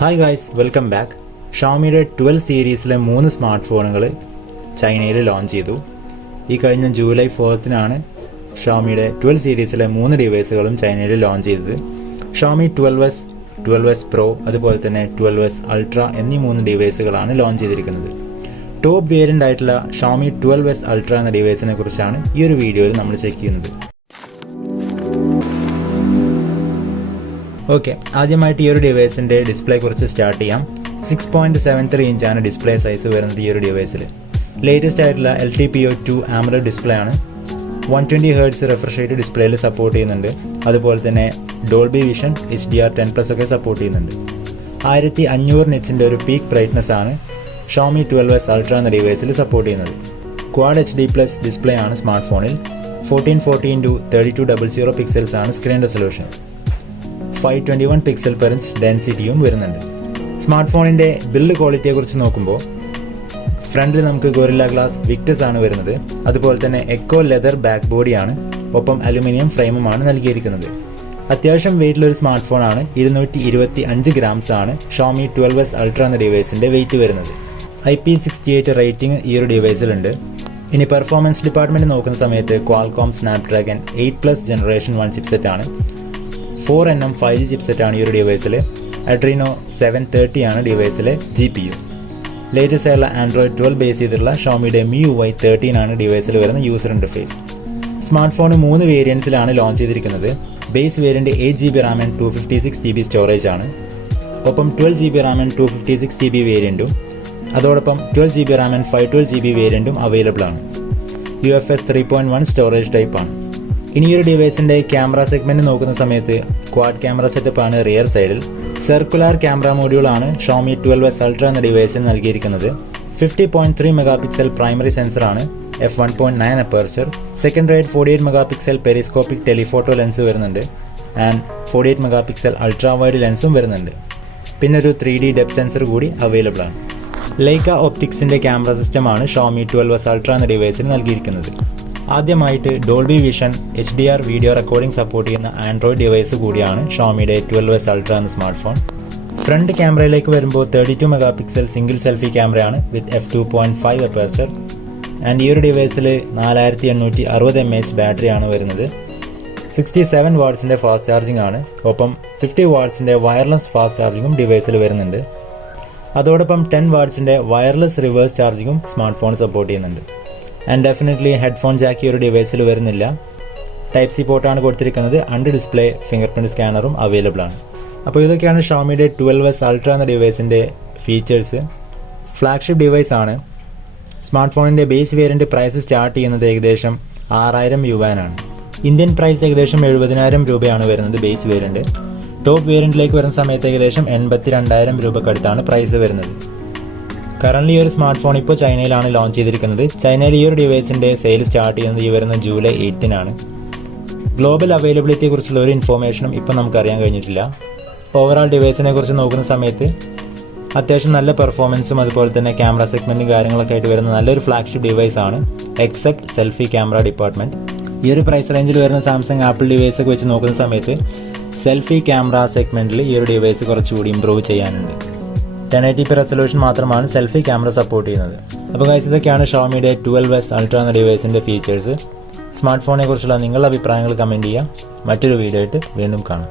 Hi guys, welcome back. Xiaomi 12 സീരീസിലെ 3 smart ഫോണുകൾ ചൈനയിൽ ലോഞ്ച് ചെയ്തു. ഈ കഴിഞ്ഞ ജൂലൈ 4-നാണ് ഷോമിയുടെ 12 സീരീസിലെ 3 ഡിവൈസുകളും ചൈനയിൽ ലോഞ്ച് ചെയ്തത്. ഷോമി 12S, 12S Pro, അതുപോലെ തന്നെ 12S Ultra എന്നീ 3 ഡിവൈസുകളാണ് ലോഞ്ച് ചെയ്തിരിക്കുന്നത്. ടോപ്പ് വേരിയൻ്റ് ആയിട്ടുള്ള ഷോമി 12S Ultra എന്ന ഡിവൈസിനെ കുറിച്ചാണ് ഈ ഒരു വീഡിയോയിൽ നമ്മൾ ചെക്ക് ചെയ്യുന്നത്. ഓക്കെ, ആദ്യമായിട്ട് ഈ ഒരു ഡിവൈസിൻ്റെ ഡിസ്പ്ലേ കുറിച്ച് സ്റ്റാർട്ട് ചെയ്യാം. 6.73 ഇഞ്ചാണ് ഡിസ്പ്ലേ സൈസ് വരുന്നത് ഈ ഒരു ഡിവൈസിൽ. ലേറ്റസ്റ്റ് ആയിട്ടുള്ള LTPO2 AMOLED ഡിസ്പ്ലേ ആണ്. 120 Hz റിഫ്രഷ് റേറ്റ് ഡിസ്പ്ലേയിൽ സപ്പോർട്ട് ചെയ്യുന്നുണ്ട്. അതുപോലെ തന്നെ ഡോൾബി വിഷൻ HDR10+ ഒക്കെ സപ്പോർട്ട് ചെയ്യുന്നുണ്ട്. 1500 നിറ്റ്സിൻ്റെ ഒരു പീക്ക് ബ്രൈറ്റ്നസ് ആണ് ഷോമി 12S Ultra എന്ന ഡിവൈസിൽ സപ്പോർട്ട് ചെയ്യുന്നത്. ക്വാഡ് HD+ ഡിസ്പ്ലേ ആണ് സ്മാർട്ട് ഫോണിൽ. 1440x3200 പിക്സൽസ് ആണ് screen resolution. 521 pixel per inch ഡെൻസിറ്റിയും വരുന്നുണ്ട്. സ്മാർട്ട് ഫോണിൻ്റെ ബിൽഡ് ക്വാളിറ്റിയെ കുറിച്ച് നോക്കുമ്പോൾ ഫ്രണ്ടിൽ നമുക്ക് ഗൊറില്ല ഗ്ലാസ് വിക്ടസ് ആണ് വരുന്നത്. അതുപോലെ തന്നെ എക്കോ ലെതർ ബാക്ക് ബോഡിയാണ്, ഒപ്പം അലുമിനിയം ഫ്രെയിമുമാണ് നൽകിയിരിക്കുന്നത്. അത്യാവശ്യം വെയിറ്റുള്ളൊരു സ്മാർട്ട് ഫോണാണ്. 225 ഗ്രാംസ് ആണ് ഷോമി 12S Ultra എന്ന ഡിവൈസിൻ്റെ വെയിറ്റ് വരുന്നത്. IP68 റേറ്റിംഗ് ഈ ഒരു ഡിവൈസിലുണ്ട്. ഇനി പെർഫോമൻസ് ഡിപ്പാർട്ട്മെൻറ്റ് നോക്കുന്ന സമയത്ത് ക്വാൾകോം സ്നാപ്ഡ്രാഗൺ 8+ ജനറേഷൻ 1 ചിപ്സെറ്റ് ആണ്. 4nm 5G ചിപ്സെറ്റ് ആണ് ഈ ഒരു ഡിവൈസിൽ. അഡ്രീനോ 730 ആണ് ഡിവൈസിലെ GPU. ലേറ്റസ്റ്റ് ആയിട്ടുള്ള ആൻഡ്രോയിഡ് 12 ബേസ് ചെയ്തിട്ടുള്ള ഷോമിയുടെ MIUI 13 ആണ് ഡിവൈസിൽ വരുന്ന യൂസർ ഇൻ്റർഫേസ്. സ്മാർട്ട് ഫോൺ 3 വേരിയൻസിലാണ് ലോഞ്ച് ചെയ്തിരിക്കുന്നത്. Base variant 8GB RAM and 256GB storage ആണ്. ഒപ്പം 12GB RAM ആൻഡ് 256GB വേരിയൻറ്റും, അതോടൊപ്പം 12GB RAM ആൻഡ് 512GB വേരിയൻറ്റും അവൈലബിൾ ആണ്. UFS 3.1 സ്റ്റോറേജ് ടൈപ്പ് ആണ്. ഇനി ഈ ഒരു ഡിവൈസിൻ്റെ ക്യാമറ സെഗ്മെൻറ്റ് നോക്കുന്ന സമയത്ത് ക്വാഡ് ക്യാമറ സെറ്റപ്പ് ആണ് റിയർ സൈഡിൽ. സർക്കുലാർ ക്യാമറ മോഡ്യൂളാണ് ഷോമി 12S Ultra എന്ന ഡിവൈസിന് നൽകിയിരിക്കുന്നത്. 50.3 മെഗാപിക്സൽ പ്രൈമറി സെൻസറാണ്, f1.9 aperture. Secondary 48 megapixel periscopic telephoto lens വരുന്നുണ്ട് ആൻഡ് 48 മെഗാപിക്സൽ അൾട്രാ വൈഡ് ലെൻസും വരുന്നുണ്ട്. പിന്നെ ഒരു 3D ഡെപ്ത് സെൻസർ കൂടി അവൈലബിൾ ആണ്. ലൈക്ക ഒപ്റ്റിക്സിൻ്റെ ക്യാമറ സിസ്റ്റമാണ് ഷോമി 12S Ultra എന്ന ഡിവൈസിന് നൽകിയിരിക്കുന്നത്. ആദ്യമായിട്ട് Dolby vision HDR video recording support ചെയ്യുന്ന ആൻഡ്രോയിഡ് ഡിവൈസ് കൂടിയാണ് ഷോമിയുടെ 12S Ultra എന്ന സ്മാർട്ട് ഫോൺ. ഫ്രണ്ട് ക്യാമറയിലേക്ക് വരുമ്പോൾ 32 മെഗാപിക്സൽ സിംഗിൾ സെൽഫി ക്യാമറയാണ് വിത്ത് f2.5 അപ്പർച്ചർ. ആൻഡ് ഈ ഒരു ഡിവൈസിൽ 4860 mAh ബാറ്ററിയാണ് വരുന്നത്. 67 വാട്ട്സിൻ്റെ ഫാസ്റ്റ് ചാർജിംഗ് ആണ്. ഒപ്പം 50 വാട്ട്സിൻ്റെ വയർലെസ് ഫാസ്റ്റ് ചാർജിങ്ങും ഡിവൈസിൽ വരുന്നുണ്ട്. അതോടൊപ്പം 10 വാട്ട്സിൻ്റെ വയർലെസ് റിവേഴ്സ് ചാർജിങ്ങും സ്മാർട്ട് ഫോൺ സപ്പോർട്ട് ചെയ്യുന്നുണ്ട്. ആൻഡ് ഡെഫിനറ്റ്ലി ഹെഡ്ഫോൺ ജാക്ക് ഈ ഒരു ഡിവൈസിൽ വരുന്നില്ല. Type-C പോർട്ടാണ് കൊടുത്തിരിക്കുന്നത്. അണ്ടർ ഡിസ്പ്ലേ ഫിംഗർ പ്രിൻറ്റ് സ്കാനറും അവൈലബിൾ ആണ്. അപ്പോൾ ഇതൊക്കെയാണ് ഷോമിയുടെ 12S Ultra എന്ന ഡിവൈസിൻ്റെ ഫീച്ചേഴ്സ്. ഫ്ലാഗ്ഷിപ്പ് ഡിവൈസ് ആണ്. സ്മാർട്ട് ഫോണിൻ്റെ ബേസ് വേരിയൻറ്റ് പ്രൈസ് സ്റ്റാർട്ട് ചെയ്യുന്നത് ഏകദേശം 6000 രൂപയാണ്. ഇന്ത്യൻ പ്രൈസ് ഏകദേശം 70,000 രൂപയാണ് വരുന്നത് ബേസ് വേരിയൻറ്റ്. ടോപ്പ് വേരിയൻറ്റിലേക്ക് വരുന്ന സമയത്ത് ഏകദേശം 82,000 രൂപക്കടുത്താണ് പ്രൈസ് വരുന്നത്. കറൻറ്റ്ലി ഈ ഒരു സ്മാർട്ട് ഫോൺ ഇപ്പോൾ ചൈനയിലാണ് ലോഞ്ച് ചെയ്തിരിക്കുന്നത്. ചൈനയിൽ ഈ ഒരു ഡിവൈസിൻ്റെ സെയിൽ സ്റ്റാർട്ട് ചെയ്യുന്നത് ഈ വരുന്ന ജൂലൈ 8-നാണ്. ഗ്ലോബൽ അവൈലബിലിറ്റിയെ കുറിച്ചുള്ള ഒരു ഇൻഫോർമേഷനും ഇപ്പം നമുക്കറിയാൻ കഴിഞ്ഞിട്ടില്ല. ഓവറോൾ ഡിവൈസിനെ കുറിച്ച് നോക്കുന്ന സമയത്ത് അത്യാവശ്യം നല്ല പെർഫോമൻസും അതുപോലെ തന്നെ ക്യാമറ സെഗ്മെൻറ്റും കാര്യങ്ങളൊക്കെ ആയിട്ട് വരുന്ന നല്ലൊരു ഫ്ലാഗ്ഷിപ്പ് ഡിവൈസ് ആണ്, എക്സെപ്റ്റ് സെൽഫി ക്യാമറ ഡിപ്പാർട്ട്മെൻറ്റ്. ഈ ഒരു പ്രൈസ് റേഞ്ചിൽ വരുന്ന സാംസങ് ആപ്പിൾ ഡിവൈസൊക്കെ വെച്ച് നോക്കുന്ന സമയത്ത് സെൽഫി ക്യാമറ സെഗ്മെൻറ്റിൽ ഈ ഒരു ഡിവൈസ് കുറച്ചുകൂടി ഇമ്പ്രൂവ് ചെയ്യാനുണ്ട്. 1080p റെസൊല്യൂഷൻ മാത്രമാണ് സെൽഫി ക്യാമറ സപ്പോർട്ട് ചെയ്യുന്നത്. അപ്പോൾ ഗൈസ്, ഇതൊക്കെയാണ് ഷോമിയുടെ 12S Ultra എന്ന ഡിവൈസിൻ്റെ ഫീച്ചേഴ്സ്. സ്മാർട്ട് ഫോണിനെ കുറിച്ചുള്ള നിങ്ങളുടെ അഭിപ്രായങ്ങൾ കമൻറ്റ് ചെയ്യുക. മറ്റൊരു വീഡിയോ ആയിട്ട് വീണ്ടും കാണാം.